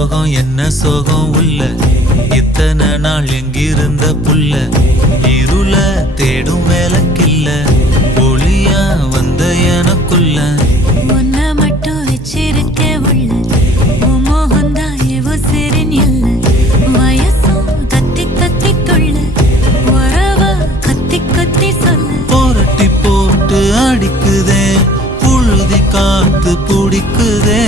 சோகம் என்ன சோகம் உள்ள இத்தனை நாள் எங்கிருந்த புல்ல இருள தேடும் வேலைக்கில்ல ஒளியா வந்த எனக்குள்ள உன்னை மட்டும் வச்சிருக்க உள்ள உன் மோகந்தான் எவோ சிறின் இல்ல வயசும் கத்தி கத்தி கொள்ள உறவ கத்தி கத்தி சொல்ல போரட்டி போட்டு அடிக்குதே புழுதி காத்து பிடிக்குதே